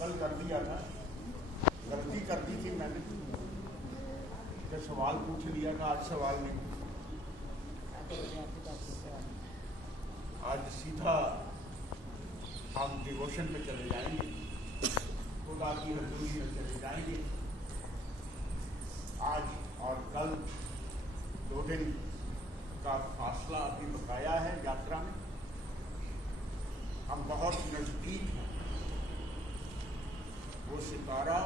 कल कर दिया था, गलती कर दी थी मैंने कि सवाल पूछ लिया था, आज सवाल नहीं। आज सीधा हम डिवोशन पे चले जाएंगे, खुदा की हजूरी में चले जाएंगे। आज और कल 2 दिन का फासला अभी बकाया है यात्रा में। हम बहुत नजदीक हैं। वो सितारा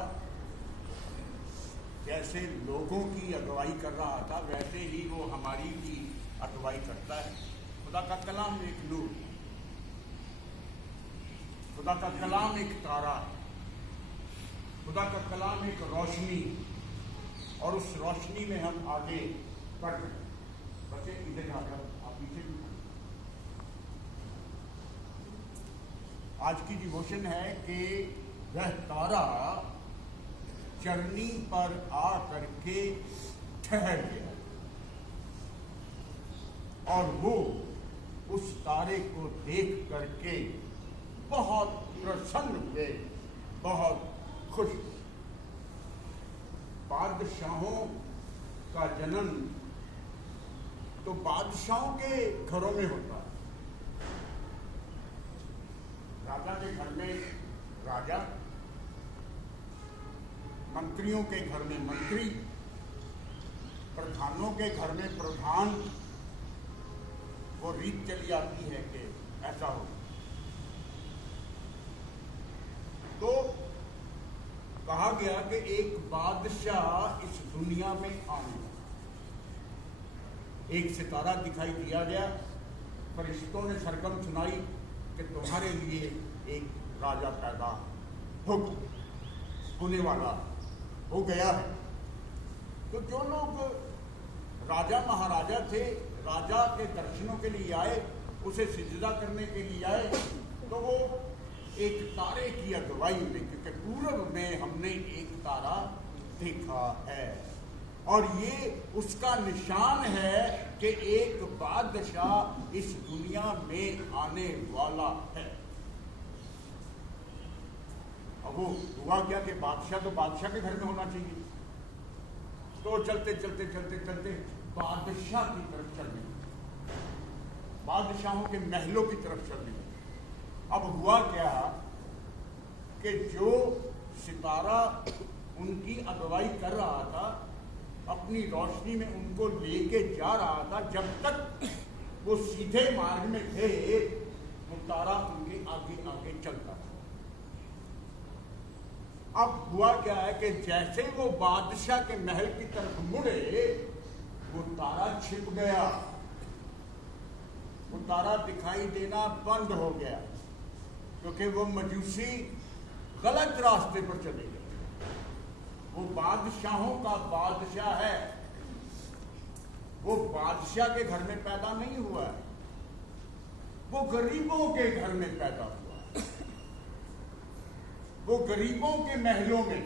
जैसे लोगों की अगुवाई कर रहा था, वैसे ही वो हमारी भी अगुवाई करता है। खुदा का कलाम एक नूर, खुदा का कलाम एक तारा, खुदा का कलाम एक रोशनी, और उस रोशनी में हम आगे बढ़ रहे हैं। बच्चे इधर आकर आप पीछे भी। आज की डिवोशन है कि वह तारा चरनी पर आ करके ठहर गया और वो उस तारे को देख करके बहुत प्रसन्न हुए, बहुत खुश। बादशाहों का जन्म तो बादशाहों के घरों में होता है। राजा के घर में राजा, मंत्रियों के घर में मंत्री, प्रधानों के घर में प्रधान। वो रीत चली आती है कि ऐसा हो। तो कहा गया कि एक बादशाह इस दुनिया में आने, एक सितारा दिखाई दिया गया। फरिश्तों ने सरगम सुनाई कि तुम्हारे लिए एक राजा पैदा होने वाला हो गया है। तो जो लोग राजा महाराजा थे, राजा के दर्शनों के लिए आए, उसे सिजदा करने के लिए आए, तो वो एक तारे की अगुवाई में, क्योंकि पूर्व में हमने एक तारा देखा है और ये उसका निशान है कि एक बादशाह इस दुनिया में आने वाला है। अब वो हुआ क्या कि बादशाह तो बादशाह के घर में होना चाहिए। तो चलते चलते चलते चलते बादशाह की तरफ चलने, बादशाहों के महलों की तरफ चलने। अब हुआ क्या कि जो सितारा उनकी अगुवाई कर रहा था, अपनी रोशनी में उनको लेके जा रहा था, जब तक वो सीधे मार्ग में थे, वो तारा उनके आगे आगे चलता था। अब हुआ क्या है कि जैसे वो बादशाह के महल की तरफ मुड़े, वो तारा छिप गया, वो तारा दिखाई देना बंद हो गया, क्योंकि वो मजूसी गलत रास्ते पर चले गए। वो बादशाहों का बादशाह है, वो बादशाह के घर में पैदा नहीं हुआ है, वो गरीबों के घर में पैदा हुआ है, वो गरीबों के महलों में।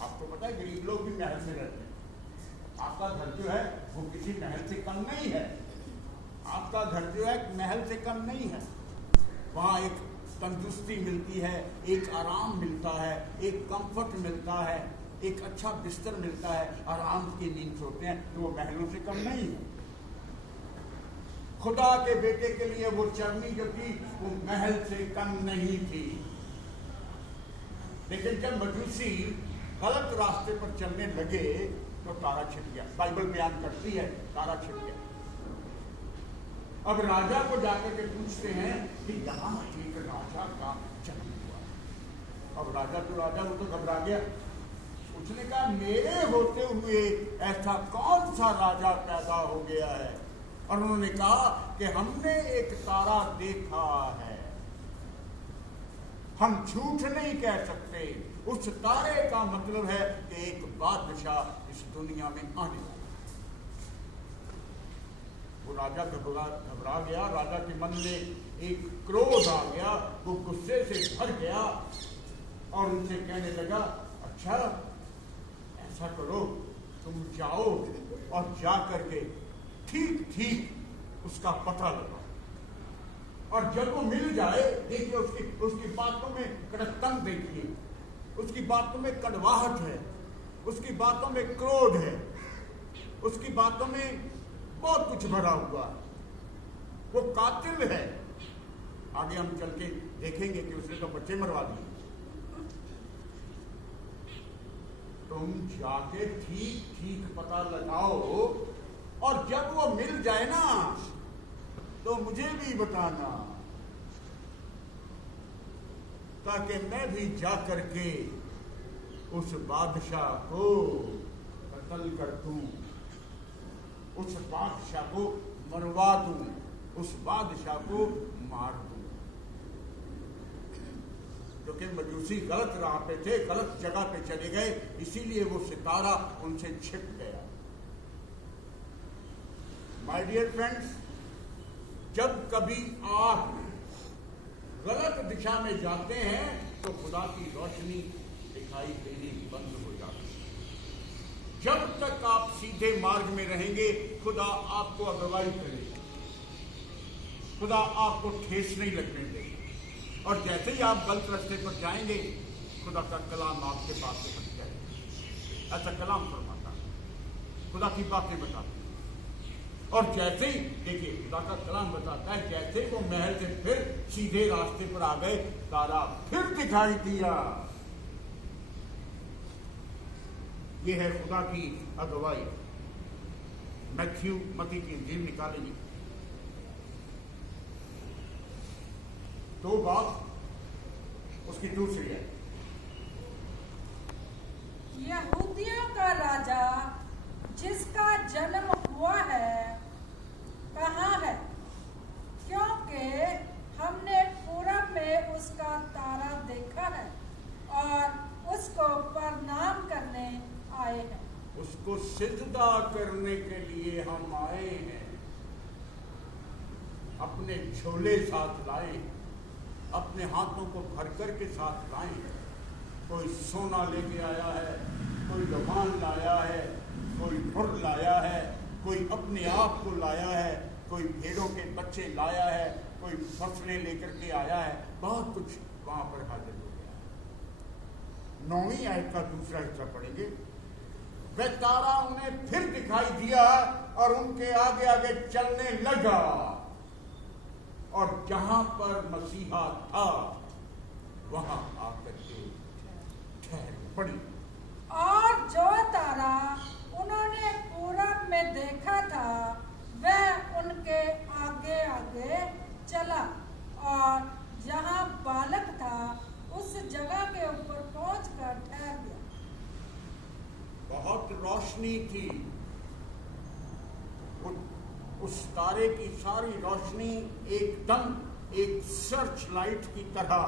आपको पता है गरीब लोग भी महल में रहते हैं। आपका घर जो है वो किसी महल से कम नहीं है, आपका घर जो है महल से कम नहीं है। वहाँ एक तंदुरुस्ती मिलती है, एक आराम मिलता है, एक कंफर्ट मिलता है, एक अच्छा बिस्तर मिलता है, आराम की नींद सोते हैं, तो वो महलों से कम नहीं है। खुदा के बेटे के लिए वो चरनी जो थी वो महल से कम नहीं थी। लेकिन जब मजूसी गलत रास्ते पर चलने लगे तो तारा छिप गया। बाइबल बयान करती है तारा छिप गया। अब राजा को जाकर के पूछते हैं कि यहाँ एक राजा का जन्म हुआ। अब राजा तो राजा, वो तो घबरा गया। उसने कहा मेरे होते हुए ऐसा कौन सा राजा पैदा हो गया है? और उन्होंने कहा कि हमने एक तारा देखा है, हम झूठ नहीं कह सकते। उस तारे का मतलब है कि एक बादशाह इस दुनिया में आने वाला। वो राजा घबरा गया, राजा के मन में एक क्रोध आ गया, वो गुस्से से भर गया और उनसे कहने लगा, अच्छा ऐसा करो, तुम जाओ और जा करके ठीक ठीक उसका पता लगाओ, और जब वो मिल जाए, देखिए उसकी उसकी बातों में कड़कपन देखिए, उसकी बातों में कड़वाहट है, उसकी बातों में क्रोध है, उसकी बातों में बहुत कुछ भरा हुआ है। वो कातिल है। आगे हम चल के देखेंगे कि उसने तो बच्चे मरवा दिए। तुम जाके ठीक ठीक पता लगाओ और जब वो मिल जाए ना तो मुझे भी बताना, ताकि मैं भी जा करके उस बादशाह को कत्ल कर दूं, उस बादशाह को मरवा दूं, उस बादशाह को मार दूं। क्योंकि मजूसी गलत राह पे थे, गलत जगह पे चले गए, इसीलिए वो सितारा उनसे छिप गया। माय डियर फ्रेंड्स, जब कभी आप गलत दिशा में जाते हैं तो खुदा की रोशनी दिखाई देनी बंद हो जाती है। जब तक आप सीधे मार्ग में रहेंगे खुदा आपको अगुवाई करेगा, खुदा आपको ठेस नहीं लगने देगा। और जैसे ही आप गलत रास्ते पर जाएंगे खुदा का कलाम आपके पास से हट जाएगा। ऐसा कलाम फरमाता है, खुदा की बातें बताता है। और जैसे ही देखिए खुदा का कलाम बताता है, जैसे ही वो महल से फिर सीधे रास्ते पर आ गए, तारा फिर दिखाई दिया। ये है खुदा की अगुवाई। मत्ती की इंजील निकालेंगे तो बात उसकी दूसरी है। यहूदियों का राजा जिसका जन्म हुआ है कहाँ है? क्योंकि हमने पूरब में उसका तारा देखा है और उसको प्रणाम करने आए हैं। उसको सिजदा करने के लिए हम आए हैं। अपने झोले साथ लाए, अपने हाथों को भरकर के साथ लाए। कोई सोना लेके आया है, कोई लबान लाया है, कोई फुर लाया है, कोई अपने आप को लाया है, कोई भेड़ों के बच्चे लाया है, कोई फसलें लेकर के आया है। बहुत कुछ वहां पर हाजिर हो गया। 9वीं आयत का दूसरा हिस्सा पढ़ेंगे। वह तारा उन्हें फिर दिखाई दिया और उनके आगे आगे चलने लगा और जहां पर मसीहा था वहां आकर के ठहर पड़ी। और जो तारा उन्होंने पूरब में देखा था वह उनके आगे आगे चला और जहां बालक था उस जगह के ऊपर पहुंचकर ठहर गया। बहुत रोशनी थी। उस तारे की सारी रोशनी एकदम एक सर्च लाइट की तरह,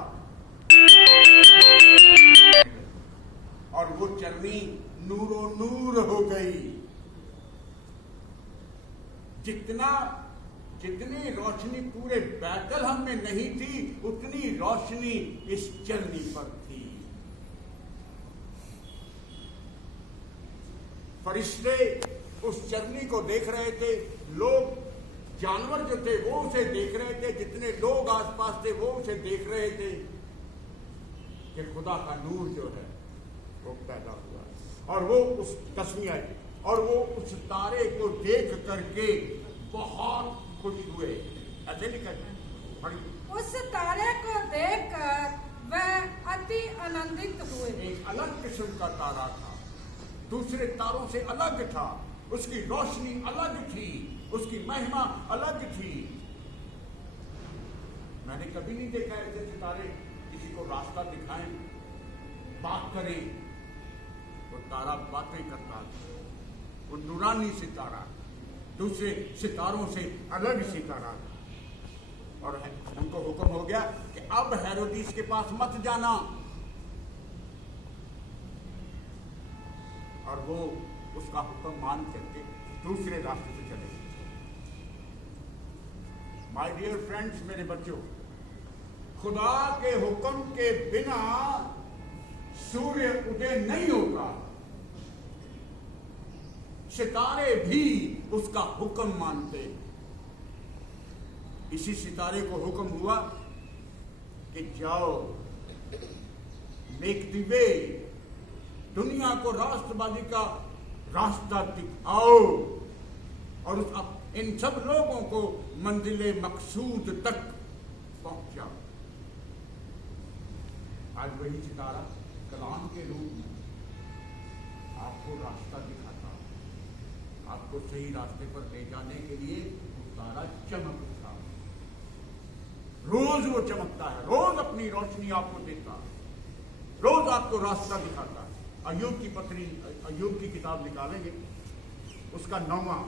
और वो चरनी नूरो नूर हो गई। जितनी रोशनी पूरे बैतलहम में नहीं थी उतनी रोशनी इस चरनी पर थी। फरिश्ते उस चरनी को देख रहे थे, लोग जानवर जो थे वो उसे देख रहे थे, जितने लोग आसपास थे वो उसे देख रहे थे कि खुदा का नूर जो है वो पैदा हुआ। और वो उस 10वीं आयत, और वो उस तारे को देख करके बहुत खुश हुए। ऐसे लिखा है। उस तारे को देखकर वह अति आनंदित हुए। एक अलग किस्म का तारा था, दूसरे तारों से अलग था, उसकी रोशनी अलग थी, उसकी महिमा अलग थी। मैंने कभी नहीं देखा ऐसे सितारे किसी को रास्ता दिखाएं, बात करें। वो तारा बातें करता था, वो नूरानी सितारा, दूसरे सितारों से अलग सितारा। और उनको हुक्म हो गया कि अब हेरोदिस के पास मत जाना। और वो उसका हुक्म मान करके दूसरे रास्ते से चले गए। माय डियर फ्रेंड्स, मेरे बच्चों, खुदा के हुक्म के बिना सूर्य उदय नहीं होगा। सितारे भी उसका हुक्म मानते। इसी सितारे को हुक्म हुआ कि जाओ, मेक द वे, दुनिया को राष्ट्रवादी का रास्ता दिखाओ और इन सब लोगों को मंजिले मकसूद तक पहुंचाओ। आज वही सितारा कलाम के रूप में आपको रास्ता दिखाता है, आपको सही रास्ते पर ले जाने के लिए वो तारा चमकता है। रोज वो चमकता है, रोज अपनी रोशनी आपको देता है, रोज आपको रास्ता दिखाता है। अय्यूब की पत्री, अय्यूब की किताब निकालेंगे, उसका 9वां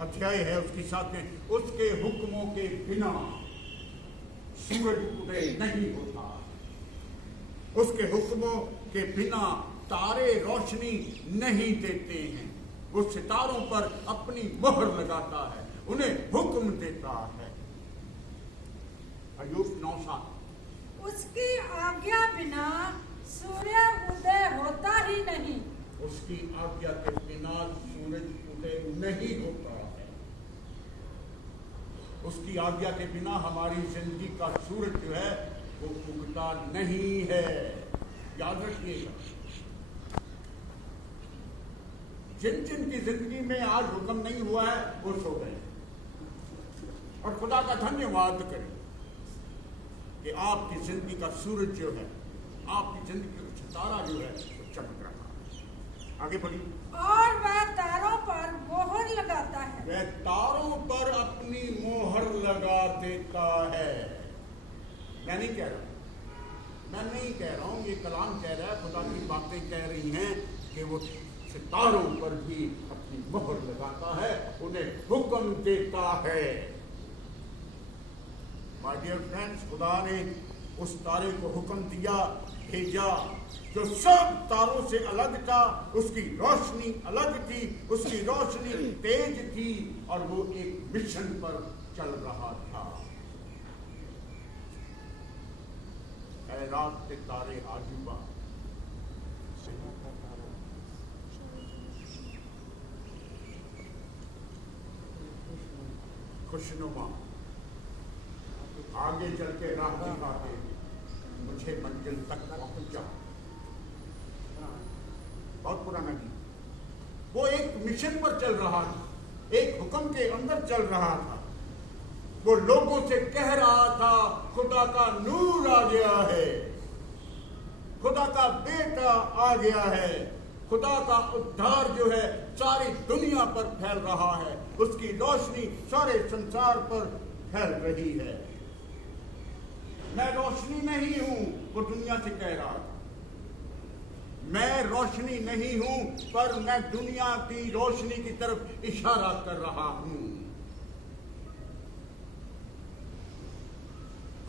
अध्याय है, उसकी 7वें, उसके हुक्मों के बिना सूरज उदय नहीं होता, उसके हुक्मों के बिना तारे रोशनी नहीं देते हैं, वो सितारों पर अपनी मोहर लगाता है, उन्हें हुक्म देता है। अय्यूब 9:7। उसकी आज्ञा बिना सूर्य उदय होता ही नहीं, उसकी आज्ञा के बिना सूरज उदय नहीं होता है। उसकी आज्ञा के बिना हमारी जिंदगी का सूरज जो है वो उगता नहीं है, याद रखिएगा। जिन जिन की जिंदगी में आज हुक्म नहीं हुआ है वो सो गए, और खुदा का धन्यवाद करें कि आपकी जिंदगी का सूरज जो है, आपकी जिंदगी का सितारा जो है वो चमक रहा है। आगे बढ़िए। और वह तारों पर मोहर लगाता है, वह तारों पर अपनी मोहर लगा देता है। मैं नहीं कह रहा हूं, ये कलाम कह रहा है, खुदा की बातें कह रही हैं कि वो सितारों पर भी अपनी मोहर लगाता है, उन्हें हुक्म देता है। माय डियर फ्रेंड्स, खुदा ने उस तारे को हुक्म दिया, भेजा, जो सब तारों से अलग था, उसकी रोशनी अलग थी, उसकी रोशनी तेज थी, और वो एक मिशन पर चल रहा था। ऐ रात के तारे आजूबा, खुशनुमा, आगे चल के राह दिखाते मुझे मंजिल तक पहुंचा। बहुत पुराना गीत। वो एक मिशन पर चल रहा था, एक हुक्म के अंदर चल रहा था। वो लोगों से कह रहा था खुदा का नूर आ गया है, खुदा का बेटा आ गया है, खुदा का उद्धार जो है सारी दुनिया पर फैल रहा है, उसकी रोशनी सारे संसार पर फैल रही है। मैं रोशनी नहीं हूं, वो दुनिया से कह रहा था। मैं रोशनी नहीं हूं, पर मैं दुनिया की रोशनी की तरफ इशारा कर रहा हूं।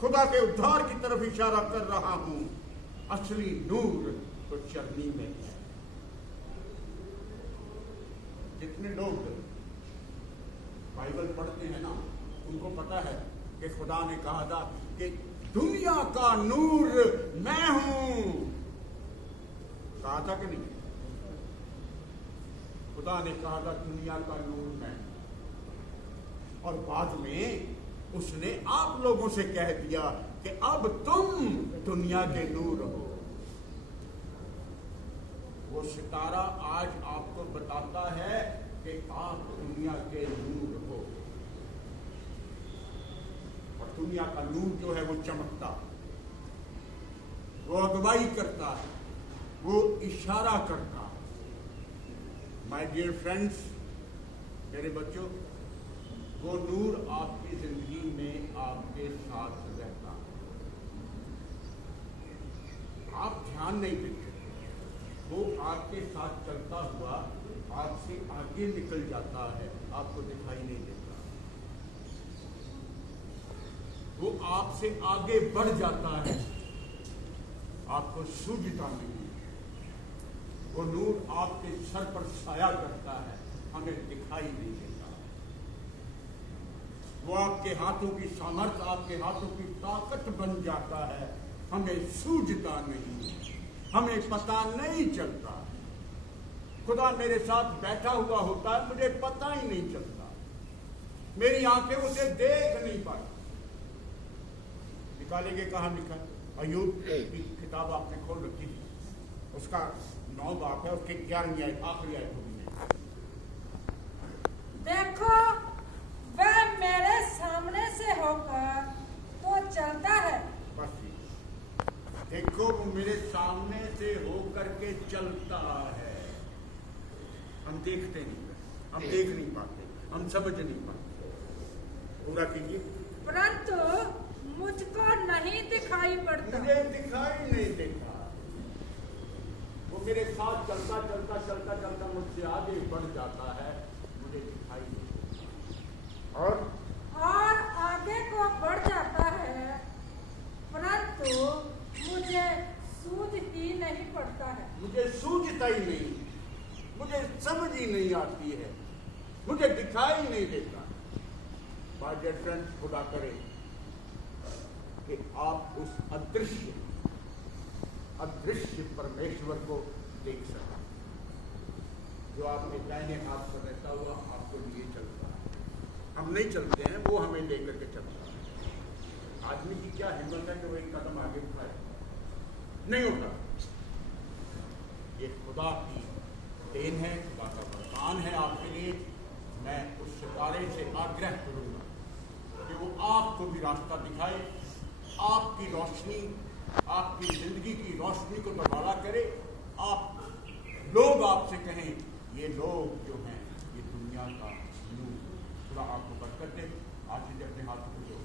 खुदा के उद्धार की तरफ इशारा कर रहा हूं। असली नूर तो चरनी में है। जितने लोग बाइबल पढ़ते हैं ना, उनको पता है कि खुदा ने कहा था कि दुनिया का नूर मैं हूं। कहा था कि नहीं? खुदा ने कहा था दुनिया का नूर मैं, और बाद में उसने आप लोगों से कह दिया कि अब तुम दुनिया के नूर हो। वो सितारा आज आपको बताता है कि आप दुनिया के नूर हो, और दुनिया का नूर जो है वो चमकता, वो अगुवाई करता है, वो इशारा करता है। माय डियर फ्रेंड्स, मेरे बच्चों, वो नूर आपकी जिंदगी में आपके साथ रहता है। आप ध्यान नहीं देते, वो आपके साथ चलता हुआ आपसे आगे निकल जाता है, आपको दिखाई नहीं देता। वो आपसे आगे बढ़ जाता है, आपको सूझता नहीं। वो नूर आपके सर पर साया करता है, हमें दिखाई नहीं देता। वो आपके हाथों की सामर्थ्य, आपके हाथों की ताकत बन जाता है, हमें सूझता नहीं, हमें पता नहीं चलता। खुदा मेरे साथ बैठा हुआ होता है, मुझे पता ही नहीं चलता, मेरी आंखें उसे देख नहीं पाती। निकालेंगे कहाँ लिखा? अय्यूब की किताब आपने खोल रखी थी, उसका 9 बाब है, उसके 11वीं आयत आखिरी आयत होगी। देखो वह मेरे सामने से होकर तो चलता है। बस देखो वो मेरे सामने से होकर के चलता है। हम देखते नहीं, हम देख नहीं पाते, हम समझ नहीं पाते। पूरा कीजिए। परंतु मुझको नहीं दिखाई पड़ता। मुझे दिखाई नहीं देता। वो मेरे साथ चलता चलता चलता चलता मुझसे आगे बढ़ जाता है, मुझे दिखाई नहीं देता। और आगे को बढ़ जाता है, परंतु मुझे सूझ ही नहीं पड़ता है। मुझे सूझता ही नहीं, मुझे समझ ही नहीं आती है, मुझे दिखाई नहीं देता। माय डियर फ्रेंड्स, खुदा करे कि आप उस अदृश्य परमेश्वर को देख सकें, जो आपके दाहिने हाथ पर रहता हुआ आपको लिए चलता है। हम नहीं चलते हैं, वो हमें लेकर के चलता है। आदमी की क्या हिम्मत है कि वो एक कदम आगे उठाए? नहीं उठा। ये खुदा की देन है, खुदा का वरदान है आपके लिए। मैं उस सितारे से आग्रह करूंगा कि वो आपको भी रास्ता दिखाए, आपकी रोशनी, आपकी जिंदगी की रोशनी को दोबारा करे। लोग आपसे कहें, ये लोग जो हैं ये दुनिया का नूर। खुदा आपको बरकत दे। आज से अपने हाथों को जोड़